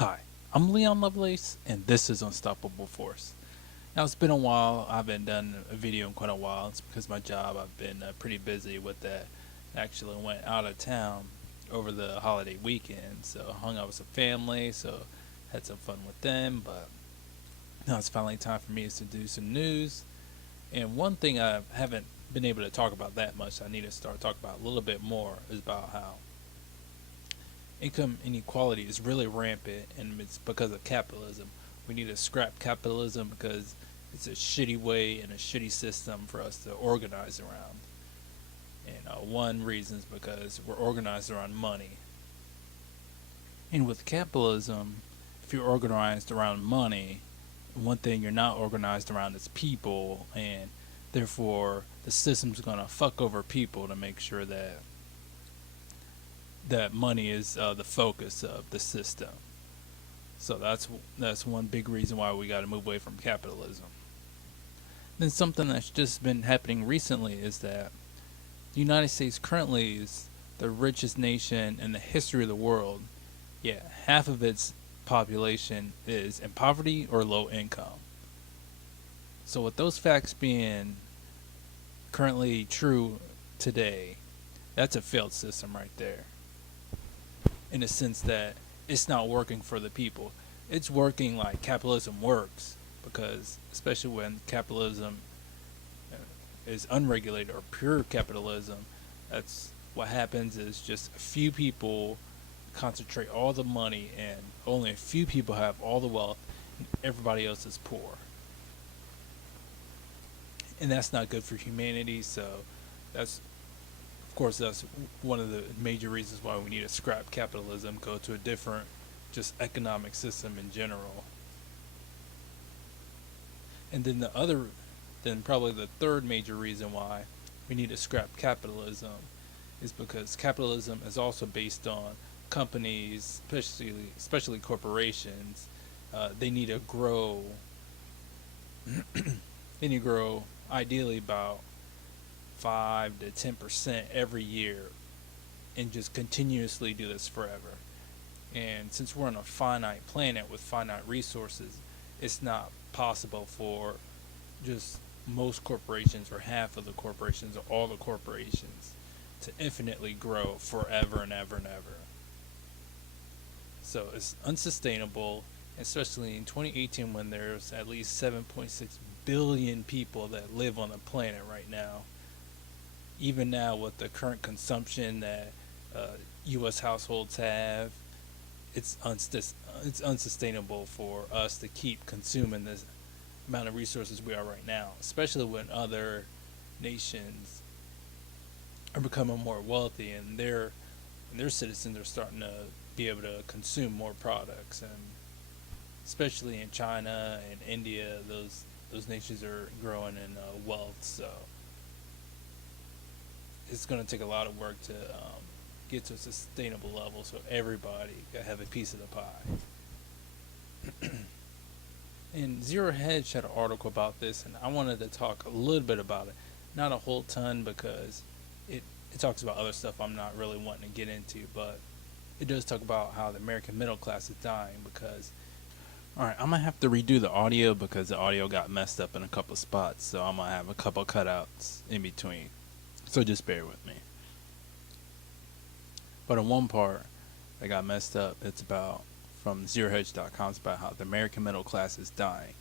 Hi, I'm Leon Lovelace, and this is Unstoppable Force. Now, it's been a while. I haven't done a video in quite a while. It's because my job, I've been pretty busy with that. I actually went out of town over the holiday weekend, so hung out with some family, so had some fun with them. But now it's finally time for me to do some news. And one thing I haven't been able to talk about that much, I need to start talking about a little bit more, is about how income inequality is really rampant, and it's because of capitalism. We need to scrap capitalism because it's a shitty way and a shitty system for us to organize around. And one reason is because we're organized around money. And with capitalism, if you're organized around money, one thing you're not organized around is people, and therefore the system's gonna fuck over people to make sure that money is the focus of the system. So that's one big reason why we got to move away from capitalism. Then something that's just been happening recently is that the United States currently is the richest nation in the history of the world. Yet half of its population is in poverty or low income. So with those facts being currently true today, that's a failed system right there. In the sense that it's not working for the people. It's working like capitalism works, because especially when capitalism is unregulated or pure capitalism, that's what happens is just a few people concentrate all the money, and only a few people have all the wealth and everybody else is poor. And that's not good for humanity, so that's of course, that's one of the major reasons why we need to scrap capitalism, go to a different, just economic system in general. And then probably the third major reason why we need to scrap capitalism is because capitalism is also based on companies, especially corporations. They need to grow. They need to grow ideally about 5 to 10% every year, and just continuously do this forever. And since we're on a finite planet with finite resources, it's not possible for just most corporations or half of the corporations or all the corporations to infinitely grow forever and ever and ever. So it's unsustainable, especially in 2018 when there's at least 7.6 billion people that live on the planet right now. Even now, with the current consumption that U.S. households have, it's unsustainable for us to keep consuming this amount of resources we are right now, especially when other nations are becoming more wealthy, and their citizens are starting to be able to consume more products. And especially in China and India, those nations are growing in wealth. So it's going to take a lot of work to get to a sustainable level, so everybody can have a piece of the pie. And Zero Hedge had an article about this, and I wanted to talk a little bit about it. Not a whole ton, because it talks about other stuff I'm not really wanting to get into, but it does talk about how the American middle class is dying. Because, alright, I'm going to have to redo the audio because the audio got messed up in a couple spots, so I'm going to have a couple cutouts in between. So just bear with me. But in one part that got messed up, it's about, from ZeroHedge.com, it's about how the American middle class is dying.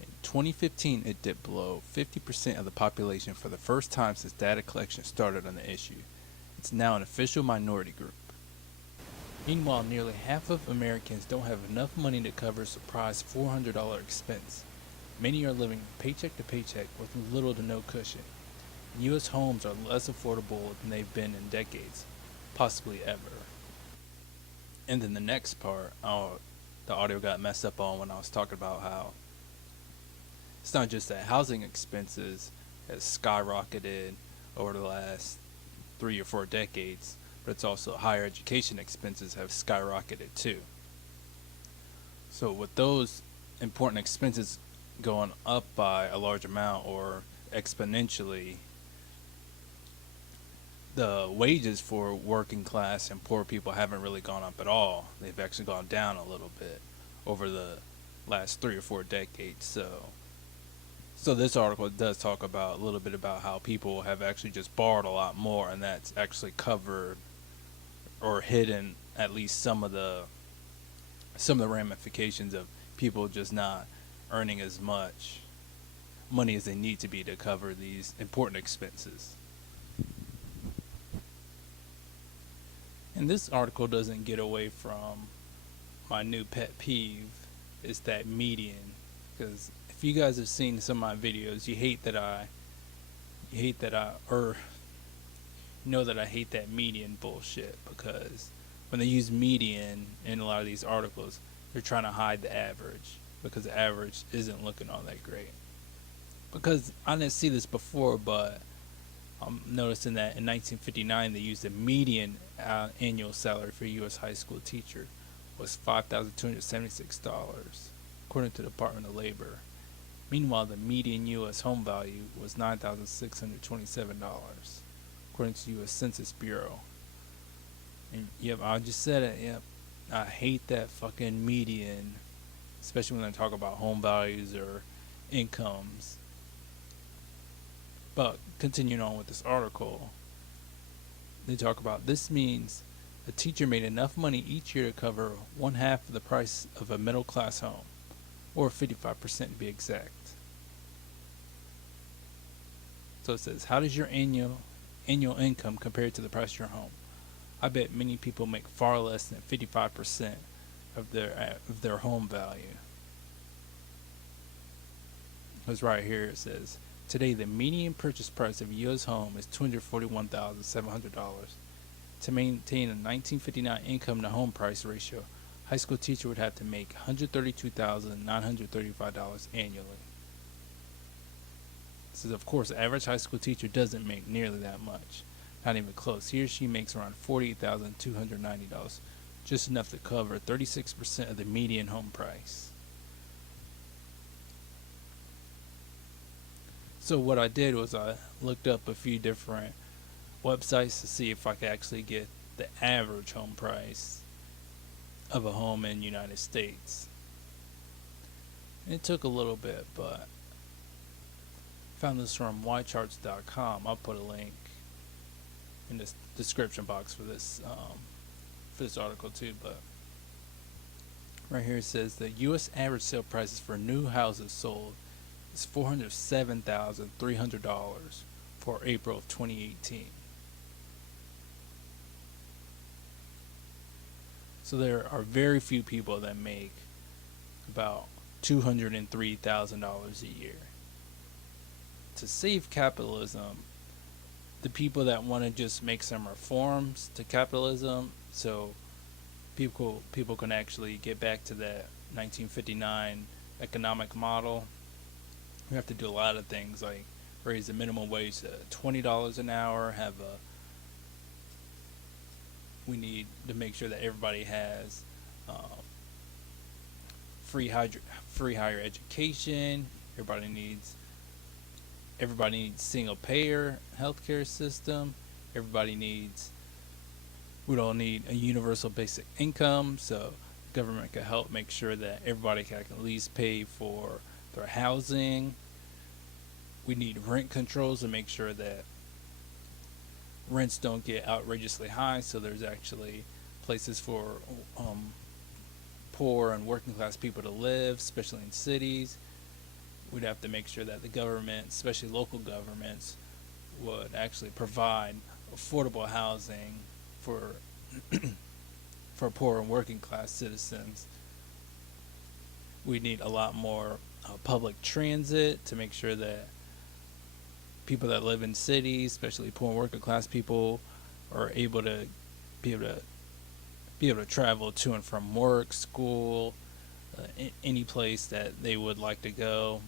In 2015, it dipped below 50% of the population for the first time since data collection started on the issue. It's now an official minority group. Meanwhile, nearly half of Americans don't have enough money to cover a surprise $400 expense. Many are living paycheck to paycheck with little to no cushion. U.S. homes are less affordable than they've been in decades, possibly ever. And then the next part, the audio got messed up on when I was talking about how it's not just that housing expenses has skyrocketed over the last 3 or 4 decades, but it's also higher education expenses have skyrocketed too. So with those important expenses going up by a large amount or exponentially, the wages for working class and poor people haven't really gone up at all. They've actually gone down a little bit over the last 3 or 4 decades. So this article does talk about a little bit about how people have actually just borrowed a lot more, and that's actually covered or hidden at least some of the ramifications of people just not earning as much money as they need to be to cover these important expenses. And this article doesn't get away from my new pet peeve, is that median. Because if you guys have seen some of my videos, you know that I hate that median bullshit, because when they use median in a lot of these articles, they're trying to hide the average, because the average isn't looking all that great. Because I didn't see this before, but I'm noticing that in 1959 they used the median annual salary for a U.S. high school teacher was $5,276, according to the Department of Labor. Meanwhile, the median U.S. home value was $9,627, according to the U.S. Census Bureau. And yep, I just said it. Yep, I hate that fucking median, especially when I talk about home values or incomes. But continuing on with this article, they talk about this means a teacher made enough money each year to cover one half of the price of a middle class home, or 55% to be exact. So it says, how does your annual income compare to the price of your home? I bet many people make far less than 55% of their home value. Because right here it says, today the median purchase price of a U.S. home is $241,700. To maintain a 1959 income to home price ratio, a high school teacher would have to make $132,935 annually. This is, of course, the average high school teacher doesn't make nearly that much. Not even close. He or she makes around $48,290, just enough to cover 36% of the median home price. So what I did was I looked up a few different websites to see if I could actually get the average home price of a home in the United States. And it took a little bit, but I found this from ycharts.com. I'll put a link in the description box for this article too. But right here it says the U.S. average sale prices for new houses sold is $407,300 for April of 2018. So there are very few people that make about $203,000 a year. To save capitalism, the people that want to just make some reforms to capitalism so people can actually get back to that 1959 economic model, we have to do a lot of things like raise the minimum wage to $20 an hour, we need to make sure that everybody has free higher education. Everybody needs single payer healthcare system. We don't need a universal basic income, so government can help make sure that everybody can at least pay for their housing. We need rent controls to make sure that rents don't get outrageously high, so there's actually places for poor and working class people to live, especially in cities. We'd have to make sure that the government, especially local governments, would actually provide affordable housing for poor and working class citizens. We need a lot more public transit to make sure that people that live in cities, especially poor and working class people, are able to travel to and from work, school, any place that they would like to go.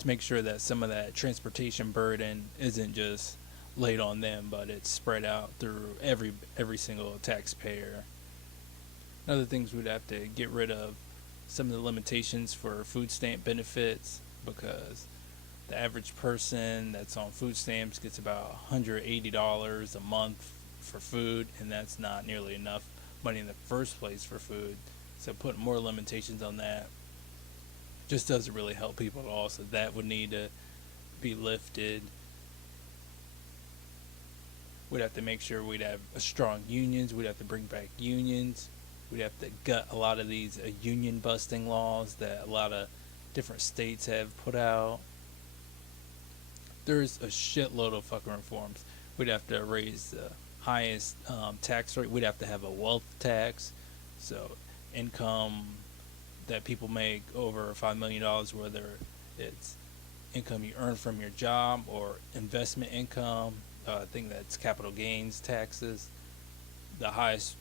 To make sure that some of that transportation burden isn't just laid on them, but it's spread out through every single taxpayer. Other things, we'd have to get rid of some of the limitations for food stamp benefits, because The average person that's on food stamps gets about $180 a month for food, and that's not nearly enough money in the first place for food. So putting more limitations on that just doesn't really help people at all. So that would need to be lifted. We'd have to make sure we'd have a strong unions. We'd have to bring back unions. We'd have to gut a lot of these union busting laws that a lot of different states have put out. There's a shitload of fucking reforms. We'd have to raise the highest tax rate. We'd have to have a wealth tax. So income that people make over $5 million, whether it's income you earn from your job or investment income, I think that's capital gains taxes. The highest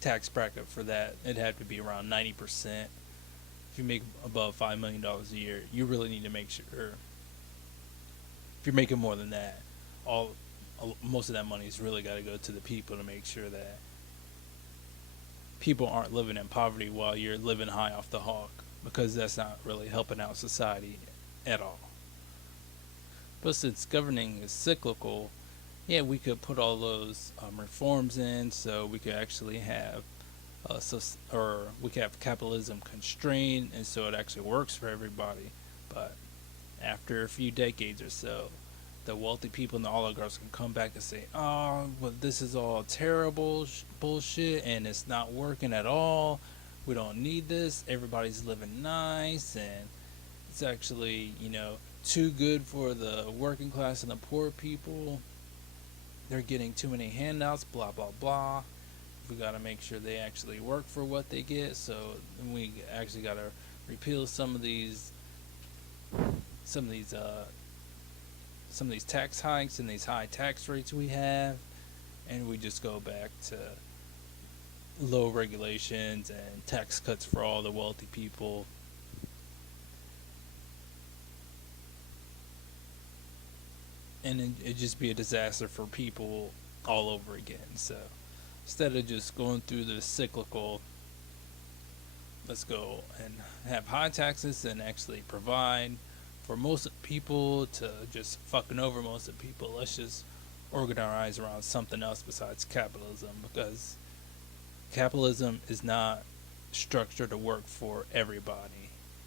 tax bracket for that, it'd have to be around 90%. If you make above $5 million a year, you really need to make sure. If you're making more than that, most of that money's really got to go to the people to make sure that people aren't living in poverty while you're living high off the hog, because that's not really helping out society at all. But since governing is cyclical, yeah, we could put all those reforms in, so we could actually have, we could have capitalism constrained, and so it actually works for everybody. But after a few decades or so, the wealthy people and the oligarchs can come back and say, "Oh, but this is all terrible bullshit, and it's not working at all. We don't need this. Everybody's living nice, and it's actually, too good for the working class and the poor people. They're getting too many handouts, blah blah blah. We got to make sure they actually work for what they get. So we actually got to repeal some of these tax hikes and these high tax rates we have, and we just go back to low regulations and tax cuts for all the wealthy people." And it'd just be a disaster for people all over again. So instead of just going through the cyclical, let's go and have high taxes and actually provide for most of the people to just fucking over most of the people. Let's just organize around something else besides capitalism, because capitalism is not structured to work for everybody.